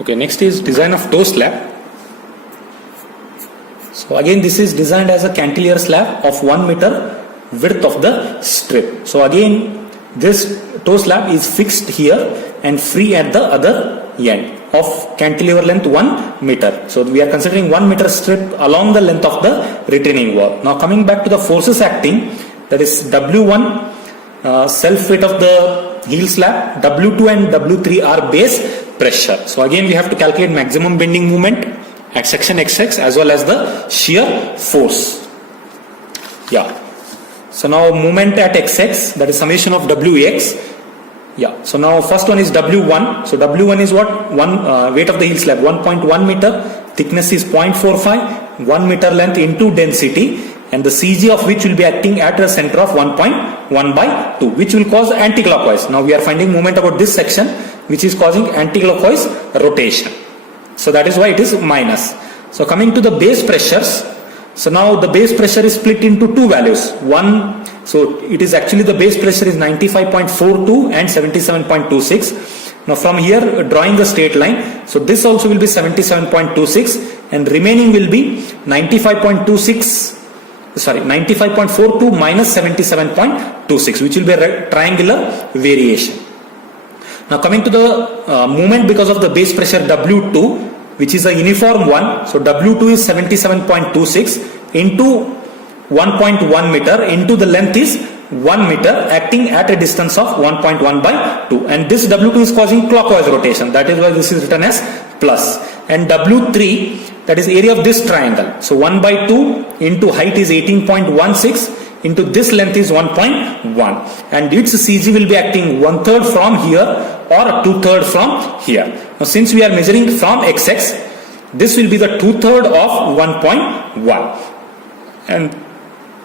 Okay, next is design of toe slab. So again, this is designed as a cantilever slab of 1 meter width of the strip. So again, this toe slab is fixed here and free at the other end of cantilever length 1 meter. So we are considering 1 meter strip along the length of the retaining wall. Now coming back to the forces acting, that is W1 self weight of the heel slab, W2 and W3 are base pressure. So again we have to calculate maximum bending moment at section XX as well as the shear force. Yeah. So now moment at XX, that is summation of WX. Yeah. So now first one is W1. So W1 is what? Weight of the heel slab 1.1 meter, thickness is 0.45, 1 meter length into density, and the CG of which will be acting at a center of 1.1/2, which will cause anti-clockwise. Now we are finding moment about this section, which is causing anti-clockwise rotation. So that is why it is minus. So coming to the base pressures. So now the base pressure is split into two values. One, so it is actually the base pressure is 95.42 and 77.26. Now from here drawing the straight line, so this also will be 77.26 and remaining will be 95.42 minus 77.26, which will be a triangular variation. Now coming to the movement because of the base pressure W2, which is a uniform one. So W2 is 77.26 into 1.1 meter into the length is 1 meter acting at a distance of 1.1/2, and this W2 is causing clockwise rotation. That is why this is written as plus. And W3, that is area of this triangle. So 1/2 into height is 18.16 into this length is 1.1, and its CG will be acting 1/3 from here or 2/3 from here. Now since we are measuring from XX, this will be the 2/3 of 1.1, and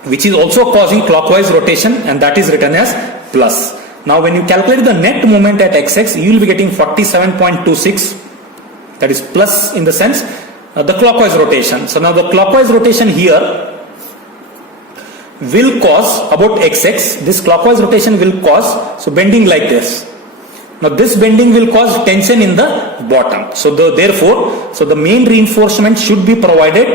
which is also causing clockwise rotation, and that is written as plus. Now when you calculate the net moment at XX, you will be getting 47.26, that is plus in the sense the clockwise rotation. So now the clockwise rotation here will cause about XX, this clockwise rotation will cause, so bending like this. Now this bending will cause tension in the bottom. So therefore the main reinforcement should be provided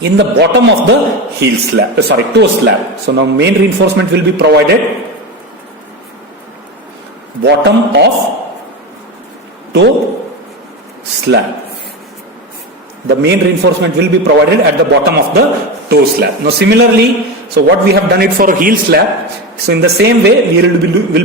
in the bottom of the heel slab, toe slab. So now main reinforcement will be provided bottom of toe slab. The main reinforcement will be provided at the bottom of the toe slab. Now similarly, so what we have done it for heel slab, so in the same way we will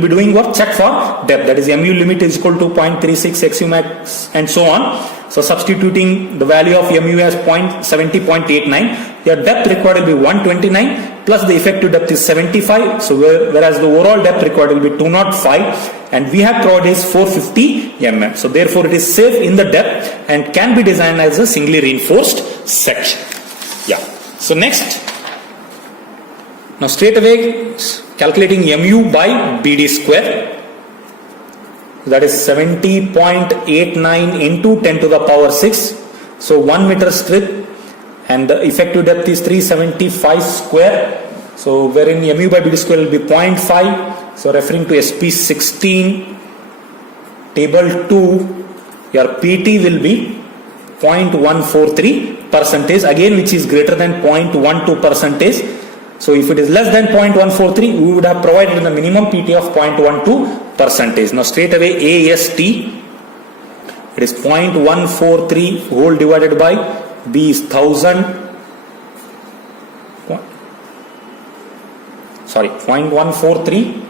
be doing what? Check for depth, that is mu limit is equal to 0.36 xu max and so on. So substituting the value of mu as 70.89, your depth required will be 129 plus the effective depth is 75. So whereas the overall depth required will be 205, and we have provided is 450 mm. So therefore it is safe in the depth and can be designed as a singly reinforced section. Yeah. So next, now straight away calculating mu by BD square. That is 70.89 into 10 to the power 6. So 1 meter strip, and the effective depth is 375 square. So wherein mu by BD square will be 0.5. So referring to SP 16 table 2, your PT will be 0.143 percentage, again which is greater than 0.12 percentage. So if it is less than 0.143, we would have provided the minimum PT of 0.12 percentage. Now straight away AST, it is 0.143 whole divided by B is 1000. Sorry, 0.143.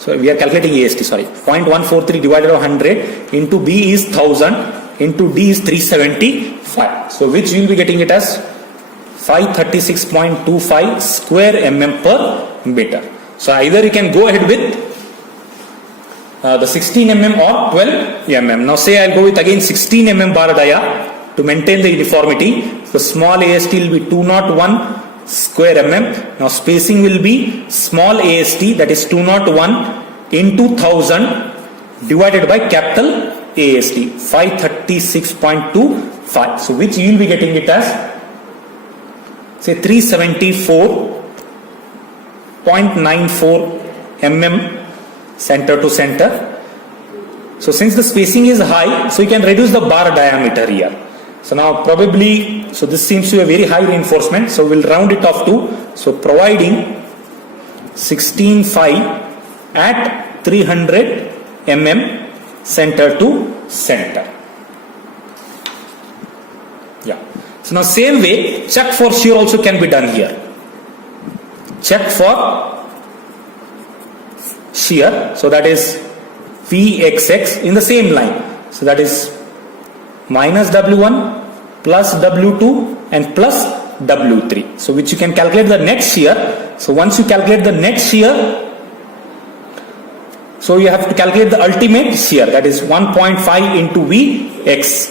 So we are calculating AST, sorry. 0.143 divided by 100 into B is 1000 into D is 375. So which you will be getting it as 536.25 square mm per meter. So either you can go ahead with the 16 mm or 12 mm. Now say I'll go with again 16 mm bar dia to maintain the uniformity. So small AST will be 201 square mm. Now spacing will be small AST, that is 201 into 1000 divided by capital AST 536.25. So which you will be getting it as say 374.94 mm center to center. So since the spacing is high, so you can reduce the bar diameter here. So now probably, so this seems to be a very high reinforcement, so we'll round it off to, so providing 16.5 at 300 mm center to center. Yeah. So now same way, check for shear also can be done here. Check for shear, so that is Vxx in the same line. So that is minus W1 plus W2 and plus W3. So which you can calculate the net shear. So once you calculate the net shear, so you have to calculate the ultimate shear, that is 1.5 into Vx.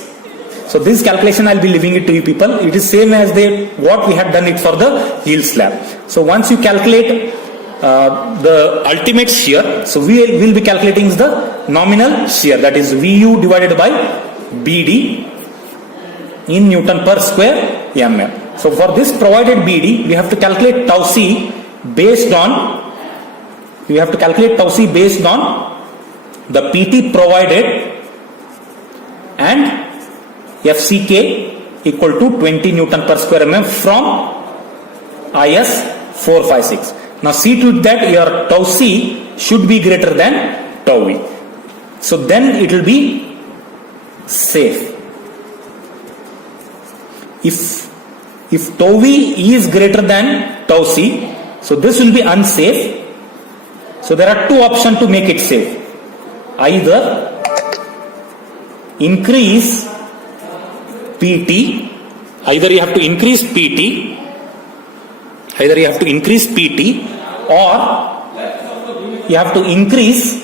So this calculation I'll be leaving it to you people. It is same as what we had done it for the heel slab. So once you calculate the ultimate shear, so we will be calculating the nominal shear, that is Vu divided by BD in Newton per square mm. So for this provided BD, we have to calculate tau c based on the PT provided and FCK equal to 20 Newton per square mm from IS 456. Now see to it that your tau c should be greater than tau v. So then it will be safe. If tau v is greater than tau c, so this will be unsafe. So there are two options to make it safe. Either increase PT, either you have to increase PT, or you have to increase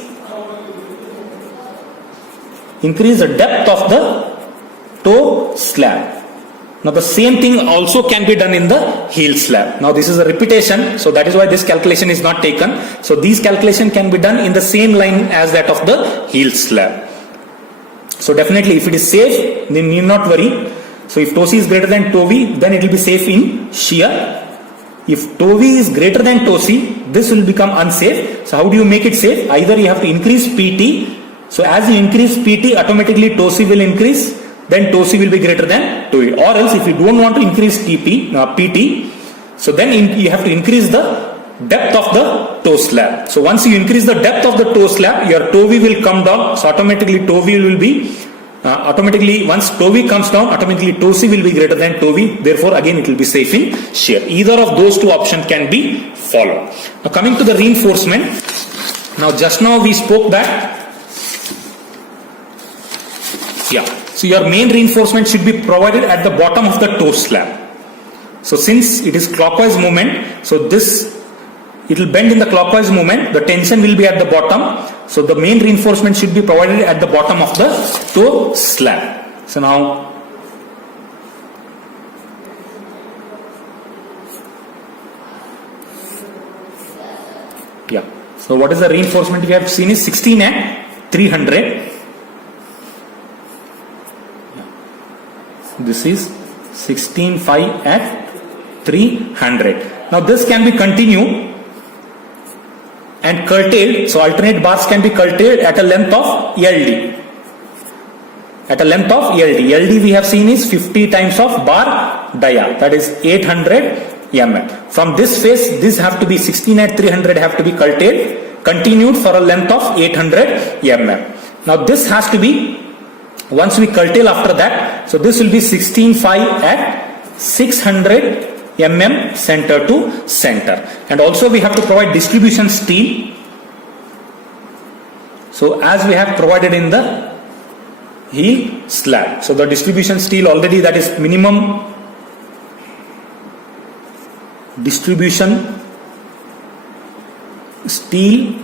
the depth of the toe slab. Now the same thing also can be done in the heel slab. Now this is a repetition, so that is why this calculation is not taken. So these calculation can be done in the same line as that of the heel slab. So definitely if it is safe, then you need not worry. So if tau c is greater than tau v, then it will be safe in shear. If tau v is greater than tau c, this will become unsafe. So how do you make it safe? Either you have to increase PT. So as you increase PT, automatically tau c will increase. Then tau c will be greater than tau v. Or else if you don't want to increase PT, so then you have to increase the depth of the toe slab. So once you increase the depth of the toe slab, your tau v will come down. So automatically tau v will be once tau v comes down, automatically tau c will be greater than tau v. Therefore again it will be safe in shear. Either of those two options can be followed. Now coming to the reinforcement. Now just now we spoke that so your main reinforcement should be provided at the bottom of the toe slab. So since it is clockwise movement, so it will bend in the clockwise movement, the tension will be at the bottom. So the main reinforcement should be provided at the bottom of the toe slab. So now so what is the reinforcement we have seen is 16 and 300. This is 16.5 at 300. Now this can be continued and curtailed. So alternate bars can be curtailed at a length of LD. LD we have seen is 50 times of bar dia, that is 800 mm. From this face, this have to be 16 at 300 have to be curtailed, continued for a length of 800 mm. Now this has to be, once we curtail after that, so this will be 16.5 at 600 mm center to center. And also we have to provide distribution steel. So as we have provided in the heel slab. So the distribution steel already, that is minimum distribution steel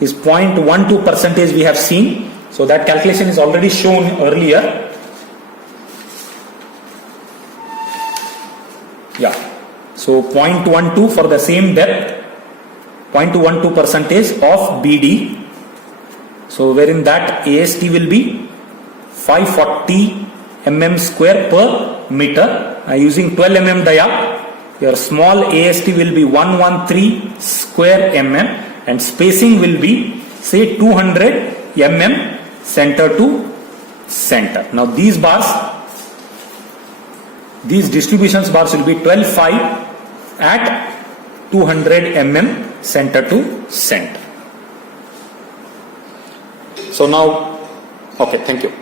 is 0.12% we have seen. So that calculation is already shown earlier. So 0.12 for the same depth, 0.12% of BD. So wherein that AST will be 540 mm square per meter. Using 12 mm dia, your small AST will be 113 square mm and spacing will be say 200 mm center to center. Now these bars, these distributions bars will be 12, 5 at 200 mm center to center. So now, okay, thank you.